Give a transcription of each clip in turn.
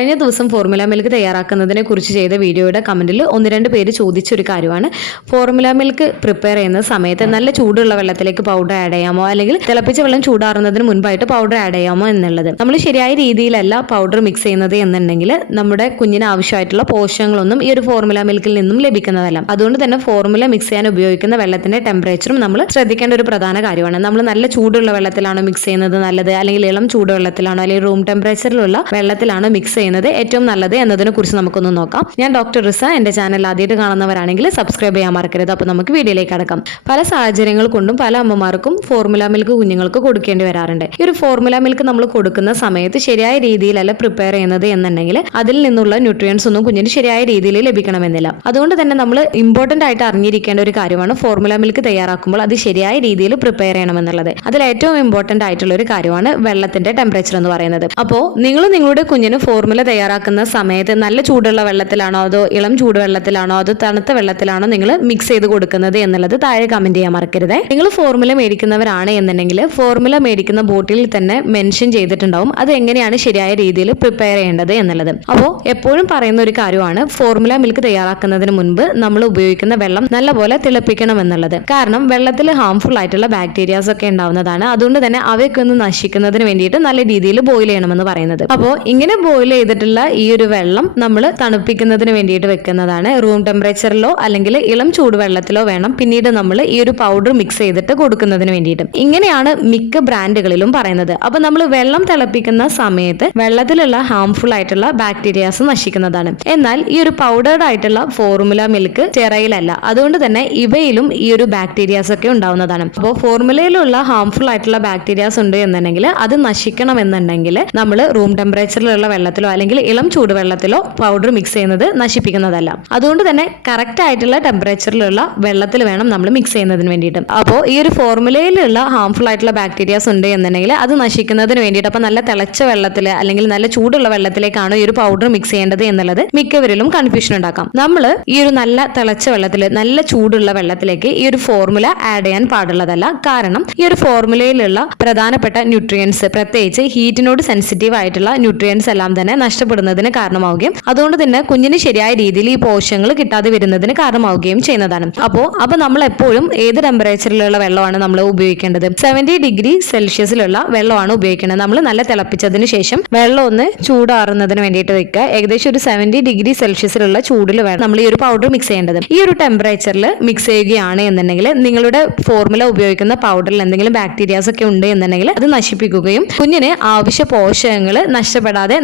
കഴിഞ്ഞ ദിവസം formula milk തയ്യാറാക്കുന്നതിനെ കുറിച്ച് ചെയ്ത വീഡിയോയുടെ കമന്റിൽ ഒന്ന് രണ്ട് പേര് ചോദിച്ചൊരു കാര്യമാണ്. ഫോർമുല മിൽക്ക് പ്രിപ്പയർ ചെയ്യുന്ന സമയത്ത് നല്ല ചൂടുള്ള വെള്ളത്തിലേക്ക് പൗഡർ ആഡ് ചെയ്യാമോ? അല്ലെങ്കിൽ തിളപ്പിച്ച വെള്ളം ചൂടാറുന്നതിന് മുൻപായിട്ട് പൗഡർ ആഡ് ചെയ്യാമോ എന്നുള്ളത്. നമ്മൾ ശരിയായ രീതിയിലല്ല പൗഡർ മിക്സ് ചെയ്യുന്നത് എന്നുണ്ടെങ്കിൽ നമ്മുടെ കുഞ്ഞിന് ആവശ്യമായിട്ടുള്ള പോഷകങ്ങളൊന്നും ഈ ഒരു ഫോർമുല മിൽക്കിൽ നിന്നും ലഭിക്കുന്നതല്ല. അതുകൊണ്ട് തന്നെ ഫോർമുല മിക്സ് ചെയ്യാൻ ഉപയോഗിക്കുന്ന വെള്ളത്തിന്റെ ടെമ്പറേച്ചറും നമ്മൾ ശ്രദ്ധിക്കേണ്ട ഒരു പ്രധാന കാര്യമാണ്. നമ്മൾ നല്ല ചൂടുള്ള വെള്ളത്തിലാണോ മിക്സ് ചെയ്യുന്നത് നല്ലത്? അല്ലെങ്കിൽ ഇളം ചൂടുവെള്ളത്തിലാണോ? അല്ലെങ്കിൽ റൂം ടെമ്പറേച്ചറിലുള്ള വെള്ളത്തിലാണോ മിക്സ് ചെയ്യുന്നത്? ഏറ്റവും നല്ലത് എന്നതിനെ കുറിച്ച് നമുക്കൊന്ന് നോക്കാം. ഞാൻ ഡോക്ടർ റിസ എന്റെ ചാനൽ ആദ്യമായിട്ട് കാണുന്നവരാണെങ്കിൽ സബ്സ്ക്രൈബ് ചെയ്യാൻ മറക്കരുത്. അപ്പോൾ നമുക്ക് വീഡിയോയിലേക്ക് അടക്കാം പല സാഹചര്യങ്ങൾ കൊണ്ടും പല അമ്മമാർക്കും ഫോർമുല മിൽക്ക് കുഞ്ഞുങ്ങൾക്ക് കൊടുക്കേണ്ടി വരാറുണ്ട്. ഈ ഒരു ഫോർമുല മിൽക്ക് നമ്മൾ കൊടുക്കുന്ന സമയത്ത് ശരിയായ രീതിയിലല്ല പ്രിപ്പയർ ചെയ്യുന്നത് എന്നുണ്ടെങ്കിൽ അതിൽ നിന്നുള്ള ന്യൂട്രിയൻസ് ഒന്നും കുഞ്ഞിന് ശരിയായ രീതിയിൽ ലഭിക്കണമെന്നില്ല. അതുകൊണ്ട് തന്നെ നമ്മൾ ഇമ്പോർട്ടന്റ് ആയിട്ട് അറിഞ്ഞിരിക്കേണ്ട ഒരു കാര്യമാണ് ഫോർമുല മിൽക്ക് തയ്യാറാക്കുമ്പോൾ അത് ശരിയായ രീതിയിൽ പ്രിപ്പയർ ചെയ്യണമെന്നുള്ളത്. അതിൽ ഏറ്റവും ഇമ്പോർട്ടന്റ് ആയിട്ടുള്ള ഒരു കാര്യമാണ് വെള്ളത്തിന്റെ ടെമ്പറേച്ചർ എന്ന് പറയുന്നത്. അപ്പോൾ നിങ്ങൾ നിങ്ങളുടെ കുഞ്ഞിന് ഫോർമുല തയ്യാറാക്കുന്ന സമയത്ത് നല്ല ചൂടുള്ള വെള്ളത്തിലാണോ അതോ ഇളം ചൂടുവെള്ളത്തിലാണോ അതോ തണുത്ത വെള്ളത്തിലാണോ നിങ്ങൾ മിക്സ് ചെയ്ത് കൊടുക്കുന്നത് എന്നുള്ളത് താഴെ കമന്റ് ചെയ്യാൻ മറക്കരുത്. നിങ്ങൾ ഫോർമുല മേടിക്കുന്നവരാണ് എന്നുണ്ടെങ്കിൽ ഫോർമുല മേടിക്കുന്ന ബോട്ടിൽ തന്നെ മെൻഷൻ ചെയ്തിട്ടുണ്ടാവും. അത് എങ്ങനെയാണ് ശരിയായ രീതിയിൽ പ്രിപ്പയർ ചെയ്യേണ്ടത് എന്നുള്ളത്. അപ്പോൾ എപ്പോഴും പറയുന്ന ഒരു കാര്യമാണ് ഫോർമുല മിൽക്ക് തയ്യാറാക്കുന്നതിന് മുൻപ് നമ്മൾ ഉപയോഗിക്കുന്ന വെള്ളം നല്ലപോലെ തിളപ്പിക്കണം എന്നുള്ളത്. കാരണം വെള്ളത്തിൽ ഹാംഫുൾ ആയിട്ടുള്ള ബാക്ടീരിയാസ് ഒക്കെ ഉണ്ടാവുന്നതാണ്. അതുകൊണ്ട് തന്നെ അവയൊക്കെ ഒന്ന് നശിക്കുന്നതിന് വേണ്ടിയിട്ട് നല്ല രീതിയിൽ ബോയിൽ ചെയ്യണമെന്ന് പറയുന്നത്. അപ്പോൾ ഇങ്ങനെ ബോയിൽ ചെയ്തിട്ടുള്ള ഈ ഒരു വെള്ളം നമ്മൾ തണുപ്പിക്കുന്നതിന് വേണ്ടിയിട്ട് വെക്കുന്നതാണ്. റൂം ടെമ്പറേച്ചറിലോ അല്ലെങ്കിൽ ഇളം ചൂടുവെള്ളത്തിലോ വേണം പിന്നീട് നമ്മൾ ഈ ഒരു പൗഡർ മിക്സ് ചെയ്തിട്ട് കൊടുക്കുന്നതിന് വേണ്ടിയിട്ട്. ഇങ്ങനെയാണ് മിക്ക ബ്രാൻഡുകളിലും പറയുന്നത്. അപ്പൊ നമ്മൾ വെള്ളം തിളപ്പിക്കുന്ന സമയത്ത് വെള്ളത്തിലുള്ള ഹാംഫുൾ ആയിട്ടുള്ള ബാക്ടീരിയാസ് നശിക്കുന്നതാണ്. എന്നാൽ ഈ ഒരു പൗഡേർഡ് ആയിട്ടുള്ള ഫോർമുല മിൽക്ക് ചെറയിലല്ല. അതുകൊണ്ട് തന്നെ ഇവയിലും ഈ ഒരു ബാക്ടീരിയാസ് ഒക്കെ ഉണ്ടാവുന്നതാണ്. അപ്പോൾ ഫോർമുലയിലുള്ള ഹാംഫുൾ ആയിട്ടുള്ള ബാക്ടീരിയാസ് ഉണ്ട് എന്നുണ്ടെങ്കിൽ അത് നശിക്കണം എന്നുണ്ടെങ്കിൽ നമ്മൾ റൂം ടെമ്പറേച്ചറിലുള്ള വെള്ളത്തിലോ അല്ലെങ്കിൽ ഇളം ചൂടുവെള്ളത്തിലോ പൗഡർ മിക്സ് ചെയ്യുന്നത് നശിപ്പിക്കുന്നതല്ല. അതുകൊണ്ട് തന്നെ കറക്റ്റ് ആയിട്ടുള്ള ടെമ്പറേച്ചറിലുള്ള വെള്ളത്തിൽ വേണം നമ്മൾ മിക്സ് ചെയ്യുന്നതിന് വേണ്ടിയിട്ട്. അപ്പോൾ ഈ ഒരു ഫോർമുലയിലുള്ള ഹാംഫുൾ ആയിട്ടുള്ള ബാക്ടീരിയാസ് ഉണ്ട് എന്നുണ്ടെങ്കിൽ അത് നശിക്കുന്നതിന് വേണ്ടിയിട്ട് അപ്പോൾ നല്ല തിളച്ച വെള്ളത്തിൽ അല്ലെങ്കിൽ നല്ല ചൂടുള്ള വെള്ളത്തിലേക്കാണ് ഈ ഒരു പൗഡർ മിക്സ് ചെയ്യേണ്ടത് എന്നുള്ളത് മിക്കവരിലും കൺഫ്യൂഷൻ ഉണ്ടാക്കാം. നമ്മൾ ഈ ഒരു നല്ല തിളച്ച വെള്ളത്തിൽ നല്ല ചൂടുള്ള വെള്ളത്തിലേക്ക് ഈ ഒരു ഫോർമുല ആഡ് ചെയ്യാൻ പാടുള്ളതല്ല. കാരണം ഈ ഒരു ഫോർമുലയിലുള്ള പ്രധാനപ്പെട്ട ന്യൂട്രിയൻസ് പ്രത്യേകിച്ച് ഹീറ്റിനോട് സെൻസിറ്റീവ് ആയിട്ടുള്ള ന്യൂട്രിയൻസ് എല്ലാം തന്നെ നഷ്ടപ്പെടുന്നതിന് കാരണമാവുകയും അതുകൊണ്ട് തന്നെ കുഞ്ഞിന് ശരിയായ രീതിയിൽ ഈ പോഷകങ്ങൾ കിട്ടാതെ വരുന്നതിന് കാരണമാവുകയും ചെയ്യുന്നതാണ്. അപ്പോൾ അപ്പോൾ നമ്മൾ എപ്പോഴും ഏത് ടെമ്പറേച്ചറിലുള്ള വെള്ളമാണ് നമ്മൾ ഉപയോഗിക്കേണ്ടത്? സെവന്റി ഡിഗ്രി സെൽഷ്യസിലുള്ള വെള്ളമാണ് ഉപയോഗിക്കേണ്ടത്. നമ്മൾ നല്ല തിളപ്പിച്ചതിന് ശേഷം വെള്ളം ഒന്ന് ചൂടാറുന്നതിന് വേണ്ടിയിട്ട് വെക്കുക. ഏകദേശം ഒരു സെവന്റി ഡിഗ്രി സെൽഷ്യസിലുള്ള ചൂടിൽ വേണം നമ്മൾ ഈ ഒരു പൗഡർ മിക്സ് ചെയ്യേണ്ടത്. ഈ ഒരു ടെമ്പറേച്ചറിൽ മിക്സ് ചെയ്യുകയാണ് എന്നുണ്ടെങ്കിൽ നിങ്ങളുടെ ഫോർമുല ഉപയോഗിക്കുന്ന പൗഡറിൽ എന്തെങ്കിലും ബാക്ടീരിയാസ് ഒക്കെ ഉണ്ട് എന്നുണ്ടെങ്കിൽ അത് നശിപ്പിക്കുകയും കുഞ്ഞിന് ആവശ്യ പോഷകങ്ങൾ നഷ്ടപ്പെടാതെ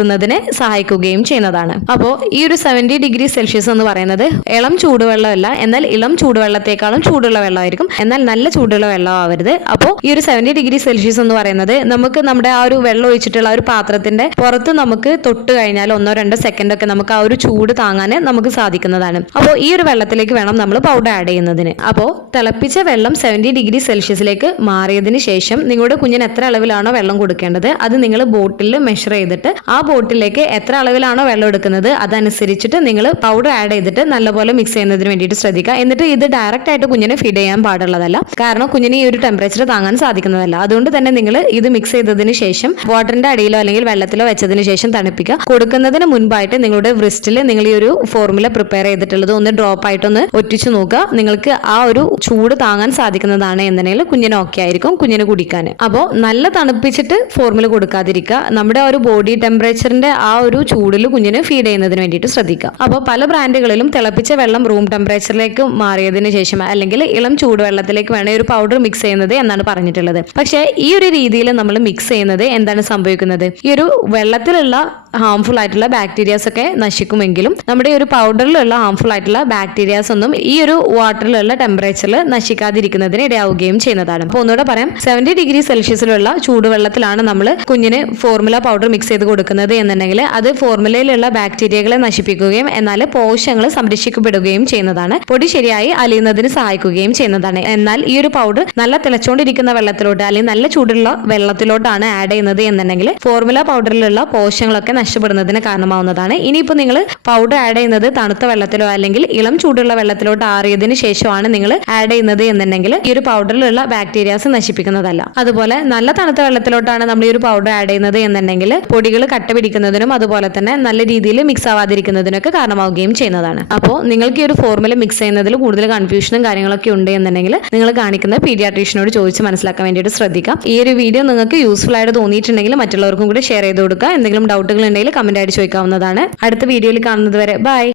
നിലനിർത്തുന്നതിന് സഹായിക്കുകയും ചെയ്യുന്നതാണ്. അപ്പോൾ ഈ ഒരു സെവന്റി ഡിഗ്രി സെൽഷ്യസ് എന്ന് പറയുന്നത് ഇളം ചൂടുവെള്ളമല്ല എന്നാൽ ഇളം ചൂടുവെള്ളത്തെക്കാളും ചൂടുള്ള വെള്ളമായിരിക്കും. എന്നാൽ നല്ല ചൂടുള്ള വെള്ളം ആവരുത് അപ്പോൾ ഈ ഒരു സെവന്റി ഡിഗ്രി സെൽഷ്യസ് എന്ന് പറയുന്നത് നമുക്ക് നമ്മുടെ ആ ഒരു വെള്ളം ഒഴിച്ചിട്ടുള്ള ഒരു പാത്രത്തിന്റെ പുറത്ത് നമുക്ക് തൊട്ട് കഴിഞ്ഞാൽ ഒന്നോ രണ്ടോ സെക്കൻഡ് ഒക്കെ നമുക്ക് ആ ഒരു ചൂട് താങ്ങാൻ നമുക്ക് സാധിക്കുന്നതാണ്. അപ്പോൾ ഈ ഒരു വെള്ളത്തിലേക്ക് വേണം നമ്മൾ പൗഡർ ആഡ് ചെയ്യുന്നതിന്. അപ്പോൾ തിളപ്പിച്ച വെള്ളം സെവന്റി ഡിഗ്രി സെൽഷ്യസിലേക്ക് മാറിയതിന് ശേഷം നിങ്ങളുടെ കുഞ്ഞിന് എത്ര അളവിലാണോ വെള്ളം കൊടുക്കേണ്ടത് അത് നിങ്ങൾ ബോട്ടിൽ മെഷർ ചെയ്തിട്ട് ആ ബോട്ടിലേക്ക് എത്ര അളവിലാണോ വെള്ളം എടുക്കുന്നത് അതനുസരിച്ചിട്ട് നിങ്ങൾ പൗഡർ ആഡ് ചെയ്തിട്ട് നല്ലപോലെ മിക്സ് ചെയ്യുന്നതിന് വേണ്ടിയിട്ട് ശ്രദ്ധിക്കുക. എന്നിട്ട് ഇത് ഡയറക്റ്റ് ആയിട്ട് കുഞ്ഞിനെ ഫീഡ് ചെയ്യാൻ പാടുള്ളതല്ല. കാരണം കുഞ്ഞിന് ഈ ഒരു ടെമ്പറേച്ചർ താങ്ങാൻ സാധിക്കുന്നതല്ല. അതുകൊണ്ട് തന്നെ നിങ്ങൾ ഇത് മിക്സ് ചെയ്തതിന് ശേഷം വാട്ടറിന്റെ അടിയിലോ അല്ലെങ്കിൽ വെള്ളത്തിലോ വെച്ചതിന് ശേഷം തണുപ്പിക്കുക. കൊടുക്കുന്നതിന് മുൻപായിട്ട് നിങ്ങളുടെ വൃസ്റ്റിൽ നിങ്ങൾ ഈ ഒരു ഫോർമുല പ്രിപ്പയർ ചെയ്തിട്ടുള്ളത് ഒന്ന് ഡ്രോപ്പ് ആയിട്ടൊന്ന് ഒറ്റിച്ചു നോക്കുക. നിങ്ങൾക്ക് ആ ഒരു ചൂട് താങ്ങാൻ സാധിക്കുന്നതാണ് എന്നുണ്ടെങ്കിൽ കുഞ്ഞിന് ഓക്കെ ആയിരിക്കും കുഞ്ഞിന് കുടിക്കാൻ. അപ്പോൾ നല്ല തണുപ്പിച്ചിട്ട് ഫോർമുല കൊടുക്കാതിരിക്കുക. നമ്മുടെ ആ ഒരു ബോഡി ടെമ്പറേച്ചറിന്റെ ആ ഒരു ചൂടിൽ കുഞ്ഞിന് ഫീഡ് ചെയ്യുന്നതിന് വേണ്ടിയിട്ട് ശ്രദ്ധിക്കുക. അപ്പോൾ പല ബ്രാൻഡുകളിലും തിളപ്പിച്ച വെള്ളം റൂം ടെമ്പറേച്ചറിലേക്ക് മാറിയതിന് ശേഷം അല്ലെങ്കിൽ ഇളം ചൂടുവെള്ളത്തിലേക്ക് വേണം ഈ ഒരു പൗഡർ മിക്സ് ചെയ്യുന്നത് എന്നാണ് പറഞ്ഞിട്ടുള്ളത്. പക്ഷേ ഈ ഒരു രീതിയിൽ നമ്മൾ മിക്സ് ചെയ്യുന്നത് എന്താണ് സംഭവിക്കുന്നത്? ഈ ഒരു വെള്ളത്തിലുള്ള ഹാംഫുൾ ആയിട്ടുള്ള ബാക്ടീരിയാസ് ഒക്കെ നശിക്കുമെങ്കിലും നമ്മുടെ ഈ ഒരു പൗഡറിലുള്ള ഹാംഫുൾ ആയിട്ടുള്ള ബാക്ടീരിയാസ് ഒന്നും ഈ ഒരു വാട്ടറിലുള്ള ടെമ്പറേച്ചറിൽ നശിക്കാതിരിക്കുന്നതിന് ഇടയാവുകയും ചെയ്യുന്നതാണ്. അപ്പോൾ ഒന്നുകൂടെ പറയാം. സെവന്റി ഡിഗ്രി സെൽഷ്യസിലുള്ള ചൂടുവെള്ളത്തിലാണ് നമ്മൾ കുഞ്ഞിന് ഫോർമുല പൗഡർ മിക്സ് ചെയ്ത് കൊടുക്കുന്നത് എന്നുണ്ടെങ്കിൽ അത് ഫോർമുലയിലുള്ള ബാക്ടീരിയകളെ നശിപ്പിക്കുകയും എന്നാൽ പോഷകങ്ങൾ സംരക്ഷിക്കപ്പെടുകയും ചെയ്യുന്നതാണ്. പൊടി ശരിയായി അലിയുന്നതിന് സഹായിക്കുകയും ചെയ്യുന്നതാണ്. എന്നാൽ ഈ ഒരു പൗഡർ നല്ല തിളച്ചുകൊണ്ടിരിക്കുന്ന വെള്ളത്തിലോട്ട് അല്ലെങ്കിൽ നല്ല ചൂടുള്ള വെള്ളത്തിലോട്ടാണ് ആഡ് ചെയ്യുന്നത് എന്നുണ്ടെങ്കിൽ ഫോർമുല പൗഡറിലുള്ള പോഷകങ്ങളൊക്കെ നഷ്ടപ്പെടുന്നതിന് കാരണമാവുന്നതാണ്. ഇനിയിപ്പോൾ നിങ്ങൾ പൗഡർ ആഡ് ചെയ്യുന്നത് തണുത്ത വെള്ളത്തിലോ അല്ലെങ്കിൽ ഇളം ചൂടുള്ള വെള്ളത്തിലോട്ട് ആറിയതിന് ശേഷമാണ് നിങ്ങൾ ആഡ് ചെയ്യുന്നത് എന്നുണ്ടെങ്കിൽ ഈ ഒരു പൗഡറിലുള്ള ബാക്ടീരിയാസ് നശിപ്പിക്കുന്നതല്ല. അതുപോലെ നല്ല തണുത്ത വെള്ളത്തിലോട്ടാണ് നമ്മൾ ഈ ഒരു പൗഡർ ആഡ് ചെയ്യുന്നത് എന്നുണ്ടെങ്കിൽ പൊടികൾ കട്ട പിടിക്കുന്നതിനും അതുപോലെ തന്നെ നല്ല രീതിയിൽ മിക്സ് ആവാതിരിക്കുന്നതിനൊക്കെ കാരണമാവുകയും ചെയ്യുന്നതാണ്. അപ്പോൾ നിങ്ങൾക്ക് ഈ ഒരു ഫോർമുല മിക്സ് ചെയ്യുന്നതിൽ കൂടുതൽ കൺഫ്യൂഷനും കാര്യങ്ങളൊക്കെ ഉണ്ട് എന്നുണ്ടെങ്കിൽ നിങ്ങൾ കാണിക്കുന്ന പീഡിയാട്രീഷ്യനോട് ചോദിച്ച് മനസ്സിലാക്കാൻ വേണ്ടിയിട്ട് ശ്രദ്ധിക്കാം. ഈ ഒരു വീഡിയോ നിങ്ങൾക്ക് യൂസ്ഫുൾ ആയിട്ട് തോന്നിയിട്ടുണ്ടെങ്കിൽ മറ്റുള്ളവർക്കും കൂടി ഷെയർ ചെയ്ത് കൊടുക്കുക. എന്തെങ്കിലും ഡൗട്ടുകൾ ഉണ്ടെങ്കിൽ കമന്റ് ആയിട്ട് ചോദിക്കാവുന്നതാണ്. അടുത്ത വീഡിയോയിൽ കാണുന്നത് വരെ ബൈ